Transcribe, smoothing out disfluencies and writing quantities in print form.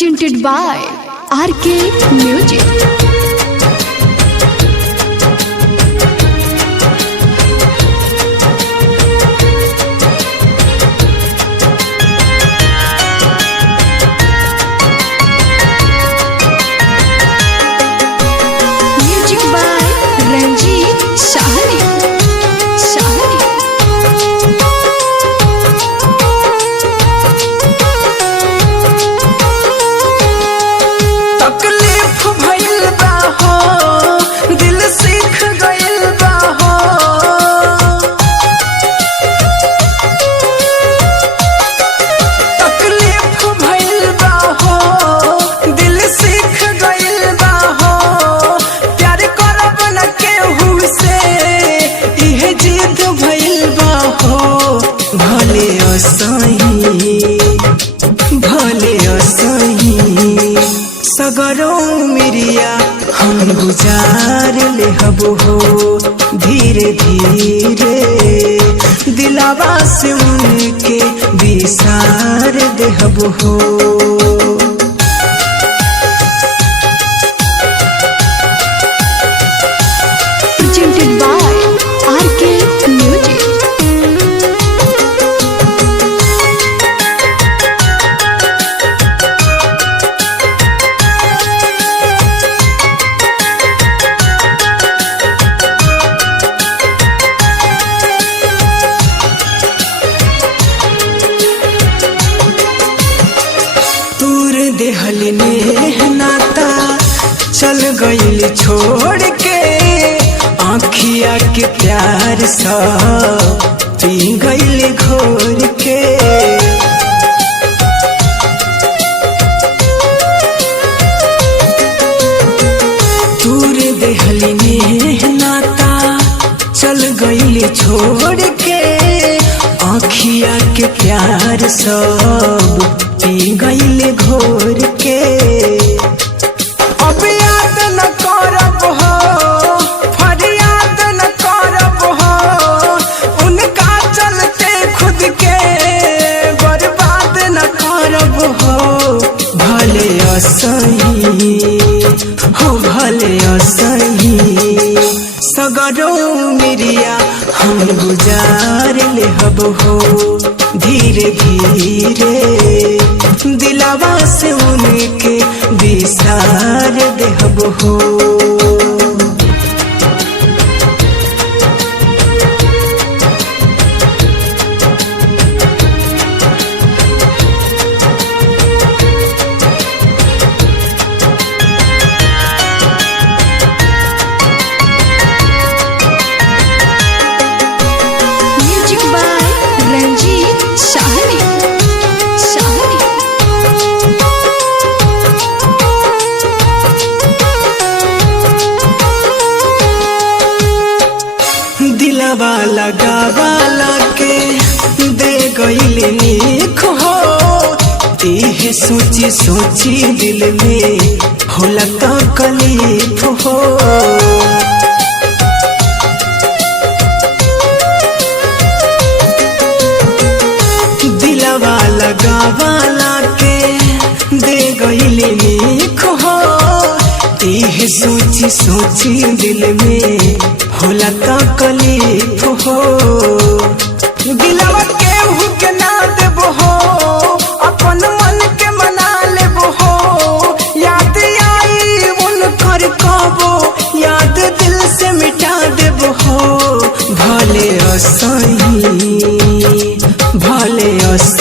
presented by RK Music. भले असही सगरो मिरिया हम गुजार ले हबो हो धीरे धीरे दिलावा से उनके विसार दे हबो हो। presented by RK Music. देहली ने नाता चल गई छोड़ के आँखिया के प्यार सा पी गई घोर के। दूर देहली ने नाता चल गई छोड़ के आँखिया के प्यार सब पी गई घोर के। अब याद न करब हो फरियाद न करब हो उनका चलते खुद के बर्बाद न करब हो। भले असही हो भले असही सगरो मिरिया हम गुजार ले हब हो धीरे धीरे दिलावा से उनके विसार देहब हो। दिलवा लगावाला के दे गईले नीक हो इहे सोची सोची दिल में होला तकलीफ हो। दिलवा लगावाला के दे गईले नीक हो इहे सोची सोची दिल में होला तकलीफ हो। दिलवा केहू के ना देबो हो अपन मन के मना लेबो हो। याद आई उनकर कबो याद दिल से मिटा देबो हो। भले असही भले असही